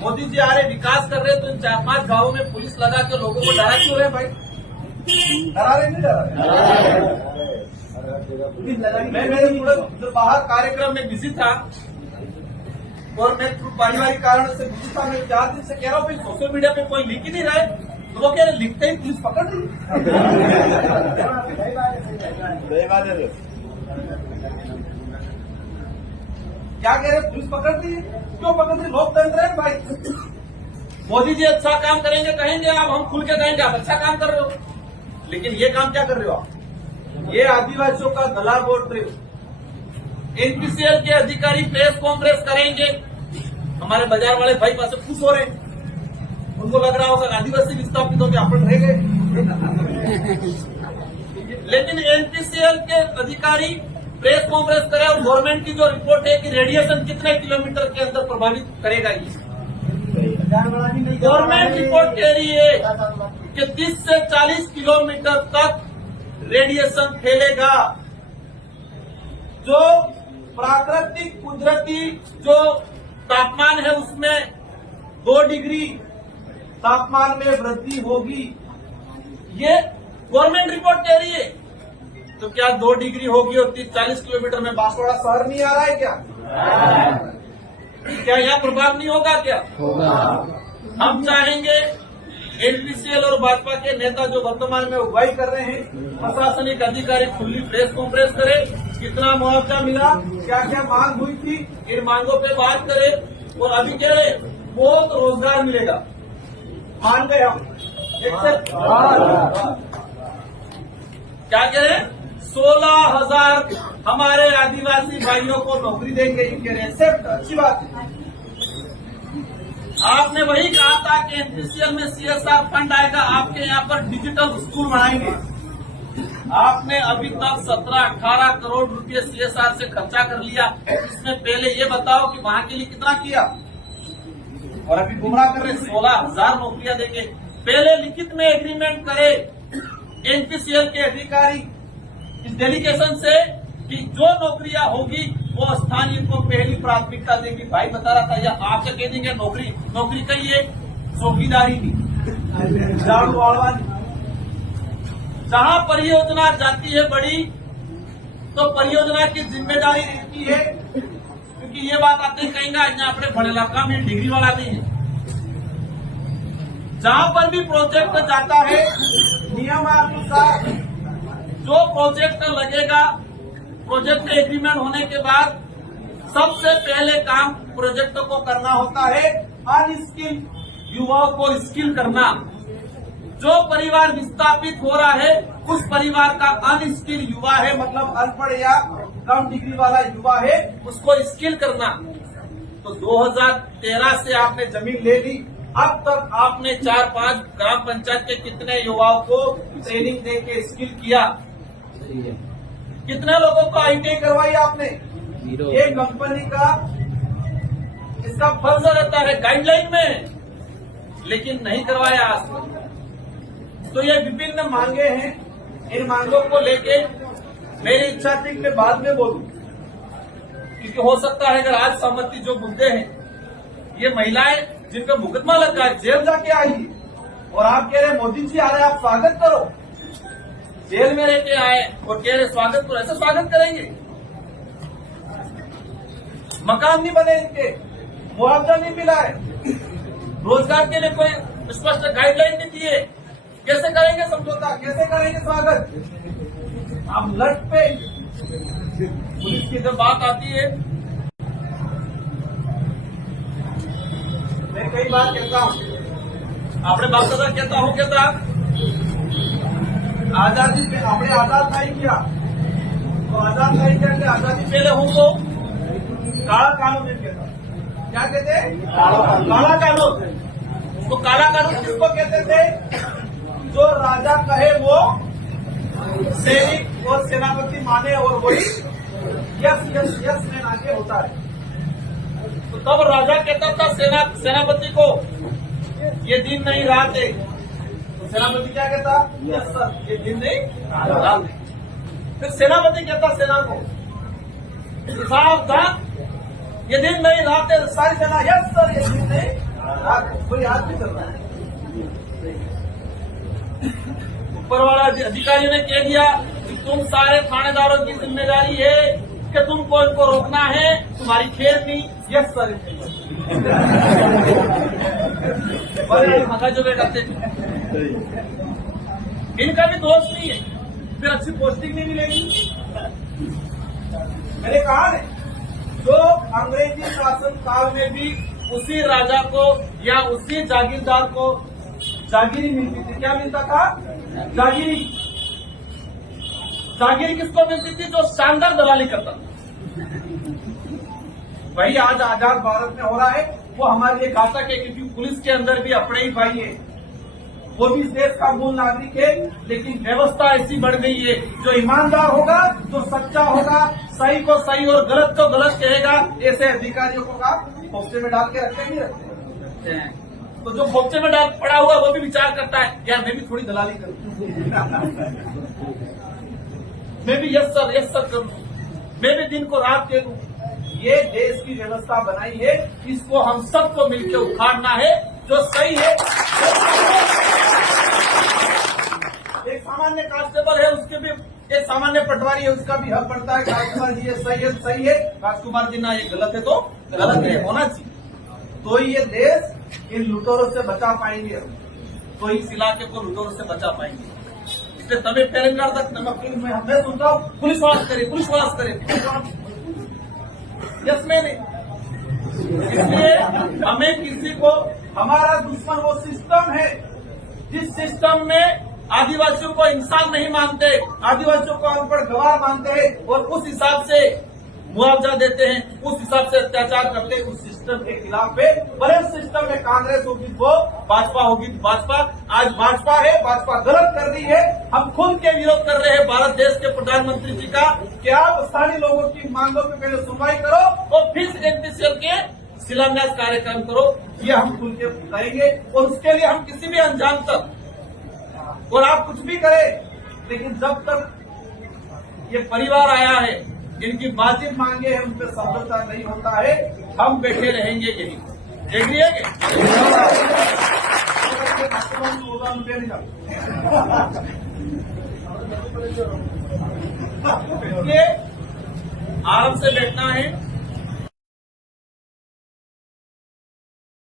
मोदी जी आ रहे, विकास कर रहे, तो इन 4-5 गांवों में पुलिस लगा के लोगों को डरा क्यों रहे भाई? डरा रहे नहीं डरा रहे? मैं मेरे जो बाहर कार्यक्रम में बिजी था और मैं पारिवारिक कारण से बिजी था, मैं 4 दिन से कह रहा हूँ सोशल मीडिया पे कोई लिख ही नहीं रहा है, तो वो कह रहे लिखते ही पुलिस पकड़ ली। क्या कह रहे पुलिस पकड़ दी? क्यों पकड़ दी? लोकतंत्र है भाई। मोदी जी अच्छा काम करेंगे कहेंगे आप, हम खुल के कहेंगे आप अच्छा काम कर रहे हो, लेकिन ये काम क्या कर रहे हो आप? ये आदिवासियों का गला घोट रहे हो। एनपीसीएल के अधिकारी प्रेस कॉन्फ्रेंस करेंगे, हमारे बाजार वाले भाई पास खुश हो रहे हैं, उनको लग रहा होगा आदिवासी विस्थापित होकर अपन रह गए। लेकिन एनपीसीएल के अधिकारी प्रेस कॉन्फ्रेंस करे और गवर्नमेंट की जो रिपोर्ट है कि रेडिएशन कितने किलोमीटर के अंदर प्रभावित करेगा, ये गवर्नमेंट रिपोर्ट कह रही है कि 30 से 40 किलोमीटर तक रेडिएशन फैलेगा। जो प्राकृतिक कुदरती जो तापमान है उसमें 2 डिग्री तापमान में वृद्धि होगी, ये गवर्नमेंट रिपोर्ट कह रही है। तो क्या 2 डिग्री होगी और 30-40 किलोमीटर में बांसवाड़ा शहर नहीं आ रहा है क्या? क्या यह प्रभाव नहीं होगा? क्या होगा? हम चाहेंगे एनपीसीएल और भाजपा के नेता जो वर्तमान में अगुवाई कर रहे हैं, प्रशासनिक अधिकारी खुली प्रेस कॉन्फ्रेंस करे, कितना मुआवजा मिला, क्या क्या मांग हुई थी, इन मांगों पे बात करे। और अभी कह रहे बहुत रोजगार मिलेगा, मान गए हम। क्या कह रहे? 16,000 हमारे आदिवासी भाइयों को नौकरी देंगे, ये कह रहे हैं। सेफ्ट, अच्छी बात है। आपने वही कहा था कि एनपीसीएल में सीएसआर फंड आएगा, आपके यहाँ पर डिजिटल स्कूल बनाएंगे। आपने अभी तक 17-18 करोड़ रुपए सीएसआर से खर्चा कर लिया। इसमें पहले ये बताओ कि वहां के लिए कितना किया, और अभी गुमराह कर रहे 16,000 नौकरियां देंगे। पहले लिखित में एग्रीमेंट करे एनपीसीएल के अधिकारी इस डेलीगेशन से कि जो नौकरियां होगी वो स्थानीय को पहली प्राथमिकता देगी। भाई बता रहा था, या आप क्या कह देंगे नौकरी कही है, चौकीदारी नहीं, झाड़ू वाड़वा नहीं। जहां परियोजना जाती है बड़ी, तो परियोजना की जिम्मेदारी रहती है, क्योंकि ये बात आते ही कहेंगे यहाँ अपने बड़े इलाका में डिग्री वाला नहीं है। जहां पर भी प्रोजेक्ट जाता है नियमानुसार जो प्रोजेक्ट लगेगा, प्रोजेक्ट एग्रीमेंट होने के बाद सबसे पहले काम प्रोजेक्ट को करना होता है अनस्किल युवाओं को स्किल करना। जो परिवार विस्थापित हो रहा है उस परिवार का अनस्किल युवा है, मतलब अनपढ़ या कम डिग्री वाला युवा है, उसको स्किल करना। तो 2013 से आपने जमीन ले ली, अब तक आपने 4-5 ग्राम पंचायत के कितने युवाओं को ट्रेनिंग दे के स्किल किया? कितने लोगों को आईटीआई करवाई आपने? ये कंपनी का इसका फर्ज रहता है गाइडलाइन में, लेकिन नहीं करवाया आज तक। तो ये विभिन्न मांगे हैं, इन मांगों को लेके मेरी इच्छा थी कि बाद में बोलूं, क्योंकि हो सकता है अगर आज सहमति जो मुद्दे हैं, ये महिलाएं जिनका मुकदमा लग गया जेल जाके आई, और आप कह रहे मोदी जी आ रहे आप स्वागत करो, जेल में रहते आए और कह रहे स्वागत करो, ऐसे स्वागत करेंगे? मकान नहीं बने इनके, मुआवजा नहीं मिला है, रोजगार के लिए कोई स्पष्ट गाइडलाइन नहीं दी है, कैसे करेंगे समझौता, कैसे करेंगे स्वागत? आप लट पे पुलिस की जब बात आती है, मैं कई बार कहता हूं, अपने बाप दादा कहता हूं, कहता आजादी पे हमने आजाद नहीं किया, तो आजाद नहीं करके आजादी पहले हमको काला कानून नहीं कहता। क्या कहते? काला कानून। तो काला कानून किसको कहते थे? जो राजा कहे वो सैनिक और सेनापति माने, और वही यस यस यस में आगे होता है। तो तब राजा कहता था सेनापति को ये दिन नहीं रात है, तो सेनापति क्या कहता? यस सर, ये दिन नहीं रात है। फिर सेनापति कहता सेना को, सावधान, ये दिन नहीं रात है, सारी सेना यस सर, ये दिन नहीं कोई हाथ नहीं चल रहा है। ऊपर वाला अधिकारी ने कह दिया कि तुम सारे थानेदारों की जिम्मेदारी है कि तुमको इनको रोकना है, तुम्हारी खेल नहीं। Yes sir. जो करते इनका भी दोष नहीं है, फिर अच्छी पोस्टिंग नहीं मिलेगी। मैंने कहा है जो अंग्रेजी शासन काल में भी उसी राजा को या उसी जागीरदार को जागीरी मिलती थी। क्या मिलता था? जागीरी। जागीरी किसको मिलती थी? जो शानदार दलाली करता था। वही आज आजाद भारत में हो रहा है, वो हमारे लिए घातक है, क्योंकि पुलिस के अंदर भी अपने ही भाई है, वो भी इस देश का मूल नागरिक है। लेकिन व्यवस्था ऐसी बढ़ गई है, जो ईमानदार होगा, जो सच्चा होगा, सही को सही और गलत को गलत कहेगा, ऐसे अधिकारियों को आप फोक्से में डाल के रखते नहीं रखते हैं। तो जो फोक्से में डाल पड़ा हुआ वो भी विचार करता है, यार मैं भी थोड़ी दलाली करूं, मैं भी यस सर करूं, मैं भी दिन को रात दे दूं। ये देश की व्यवस्था बनाई है, इसको हम सबको मिलकर उखाड़ना है। जो सही है, एक सामान्य कांस्टेबल है, उसके भी एक सामान्य पटवारी है, उसका भी हक बनता है। राजकुमार जी ये सही है, राजकुमार जी ना ये गलत है तो गलत है, होना चाहिए। तो ही ये देश इन लुटेरों से बचा पाएंगे, तो इस इलाके को लुटेरों से बचा पाएंगे। इसलिए तभी पेरेंट तक मैं सुनता हूँ पुलिस वास करे। यस मैंने, इसलिए हमें किसी को, हमारा दुश्मन वो सिस्टम है जिस सिस्टम में आदिवासियों को इंसान नहीं मानते, आदिवासियों को अनपढ़ गवार मानते हैं और उस हिसाब से मुआवजा देते हैं, उस हिसाब से अत्याचार करते हैं। उस सिस्टम के खिलाफ है। भले सिस्टम में कांग्रेस होगी वो, भाजपा होगी भाजपा। आज भाजपा है, भाजपा गलत कर रही है। हम खुद के विरोध कर रहे हैं भारत देश के प्रधानमंत्री जी का कि आप स्थानीय लोगों की मांगों पे पहले सुनवाई करो और फिर एनपीसीएल के शिलान्यास कार्यक्रम करो। ये हम खुल के करेंगे और उसके लिए हम किसी भी अंजाम तक, और आप कुछ भी करें, लेकिन जब तक ये परिवार आया है, इनकी वाजिब मांगे हैं, उन पर समझौता नहीं होता है, हम बैठे रहेंगे यही। एग्री है कि आराम से बैठना है।